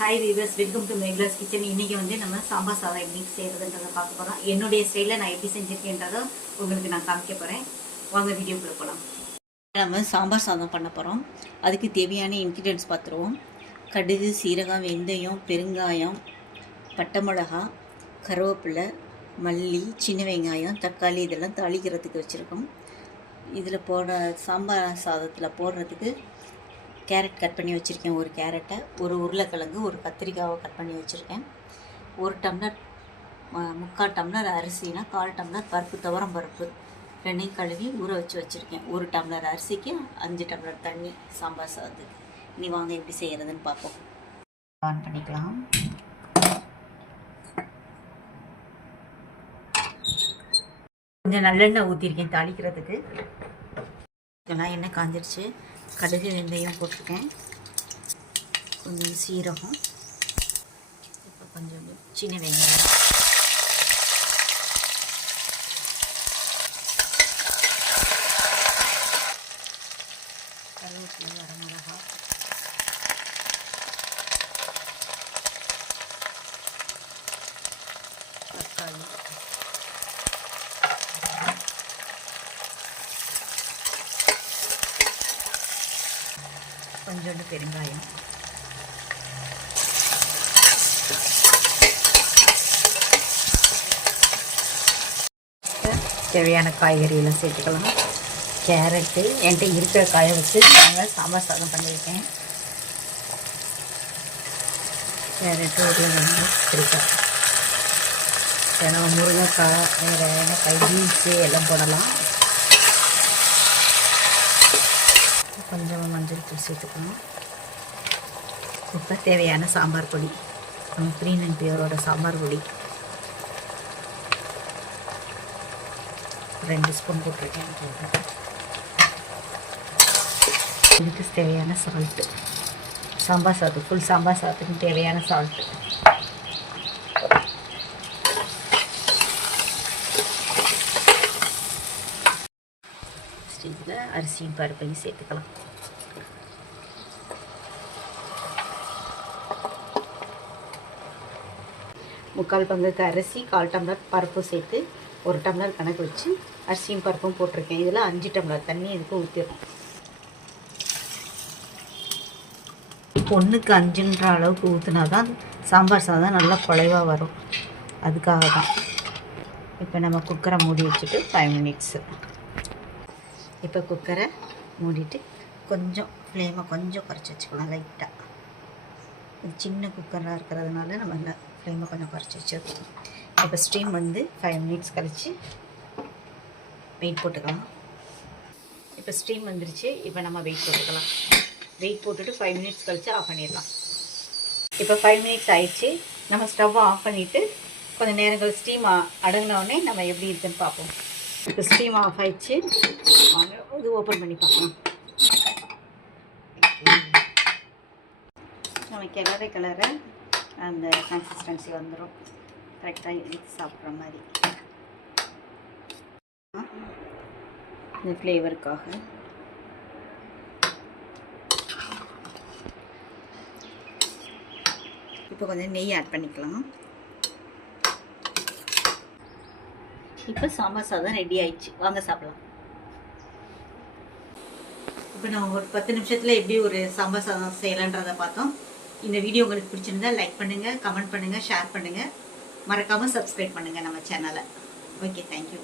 Hi viewers, welcome to மேக்லாஸ் kitchen. இன்றைக்கி வந்து நம்ம சாம்பார் சாதம் எப்படி செய்கிறதுன்றதை பார்க்க போகிறோம். என்னுடைய ஸ்டைலில் நான் எப்படி செஞ்சுருக்கேன்றதை உங்களுக்கு நான் காமிக்க போகிறேன். வாங்க வீடியோக்குள்ளே போகலாம். நம்ம சாம்பார் சாதம் பண்ண போகிறோம். அதுக்கு தேவையான இன்க்ரீடியன்ட்ஸ் பார்த்துருவோம். கடுகு, சீரகம், வெந்தயம், பெருங்காயம், பட்டை மிளகா, கருவேப்பிலை, மல்லி, சின்ன வெங்காயம், தக்காளி இதெல்லாம் தாளிக்கிறதுக்கு வச்சுருக்கோம். இதில் சாம்பார் சாதத்தில் போடுறதுக்கு கேரட் கட் பண்ணி வச்சுருக்கேன். ஒரு கேரட்டை, ஒரு உருளைக்கிழங்கு, ஒரு கத்திரிக்காவை கட் பண்ணி வச்சுருக்கேன். 1 டம்ளர் 3/4 டம்ளர் அரிசினா 1/4 டம்ளர் பருப்பு, துவரம் பருப்பு ரெண்டையும் கழுவி ஊற வச்சு வச்சுருக்கேன். 1 டம்ளர் அரிசிக்கு 5 டம்ளர் தண்ணி சாம்பார் சாதத்துக்கு. இனி வாங்க எப்படி செய்கிறதுன்னு பார்ப்போம். ஆன் பண்ணிக்கலாம். கொஞ்சம் நல்லெண்ணெய் ஊற்றிருக்கேன் தாளிக்கிறதுக்கு. இதெல்லாம் எண்ணெய் காஞ்சிருச்சு. கடுகு, வெந்தயம் போட்டிருக்கேன். கொஞ்சம் சீரகம், இப்போ கொஞ்சம் சின்ன வெங்காயம், கருவேப்பிலை, வரமிளகா, தக்காளி, கொஞ்சோண்டு பெருங்காயம், தேவையான காய்கறியெல்லாம் சேர்த்துக்கலாம். கேரட்டு என்கிட்ட இருக்கிற காயை வச்சு நாங்கள் சாம்பார் சாதம் பண்ணியிருக்கேன். கேரட்டு, உருளைக்கிழங்கு, கத்திரிக்காய், ஏன்னா முருங்கைக்காய், வேறு காய், பீன்ஸு எல்லாம் போடலாம். கொஞ்சம் மஞ்சள் தூள் சேர்த்துக்கணும். இப்போ தேவையான சாம்பார் பொடி, நம்ம 3 பியரோட சாம்பார் பொடி 2 ஸ்பூன் போட்டிருக்கேன். இதுக்கு தேவையான சால்ட்டு, சாம்பார் சாதம் ஃபுல் சாம்பார் சாதத்துக்கு தேவையான சால்ட்டு. இதில் அரிசியும் பருப்பையும் சேர்த்துக்கலாம். முக்கால் பங்குக்கு அரிசி, 1/4 டம்ளர் பருப்பு சேர்த்து 1 டம்ளர் கணக்கு வச்சு அரிசியும் பருப்பும் போட்டிருக்கேன். இதில் 5 டம்ளர் தண்ணி இதுக்கு ஊற்றிடும். 1க்கு 5ன்ற அளவுக்கு ஊற்றினா தான் சாம்பார் சாதம் நல்லா குழைவாக வரும். அதுக்காக தான். இப்போ நம்ம குக்கரை மூடி வச்சுட்டு 5 மினிட்ஸு. இப்போ குக்கரை மூடிட்டு கொஞ்சம் ஃப்ளேமை கொஞ்சம் குறைச்சி வச்சுக்கலாம். லைட்டாக இது சின்ன குக்கராக இருக்கிறதுனால நம்ம ஃப்ளேமை கொஞ்சம் குறைச்சி வச்சுருக்கோம். இப்போ ஸ்டீம் வந்து 5 மினிட்ஸ் கழித்து வெயிட் போட்டுக்கலாம். இப்போ ஸ்டீம் வந்துருச்சு. இப்போ நம்ம வெயிட் போட்டுக்கலாம். வெயிட் போட்டுட்டு 5 மினிட்ஸ் கழித்து ஆஃப் பண்ணிடலாம். இப்போ 5 மினிட்ஸ் ஆயிடுச்சு. நம்ம ஸ்டவ்வை ஆஃப் பண்ணிவிட்டு கொஞ்சம் நேரங்கள் ஸ்டீம் அடங்கினோடனே நம்ம எப்படி இருக்குன்னு பார்ப்போம். இப்போ ஸ்டீம் ஆஃப் ஆயிடுச்சு. இது ஓப்பன் பண்ணி பார்க்கலாம். நம்ம கிளற அந்த கன்சிஸ்டன்சி வந்துடும். கரெக்டாக எடுத்து சாப்பிட்ற மாதிரி. இந்த ஃப்ளேவருக்காக இப்போ கொஞ்சம் நெய் ஆட் பண்ணிக்கலாம். இப்போ சாம்பார் சாதம் ரெடி ஆயிடுச்சு. வாங்க சாப்பிடலாம். இப்போ நம்ம ஒரு 10 நிமிஷத்தில் எப்படி ஒரு சாம்பார் சாதம் செய்யலான்றதை பார்த்தோம். இந்த வீடியோ உங்களுக்கு பிடிச்சிருந்தா லைக் பண்ணுங்கள், கமெண்ட் பண்ணுங்கள், ஷேர் பண்ணுங்கள். மறக்காமல் சப்ஸ்கிரைப் பண்ணுங்கள் நம்ம சேனலை. Okay, thank you.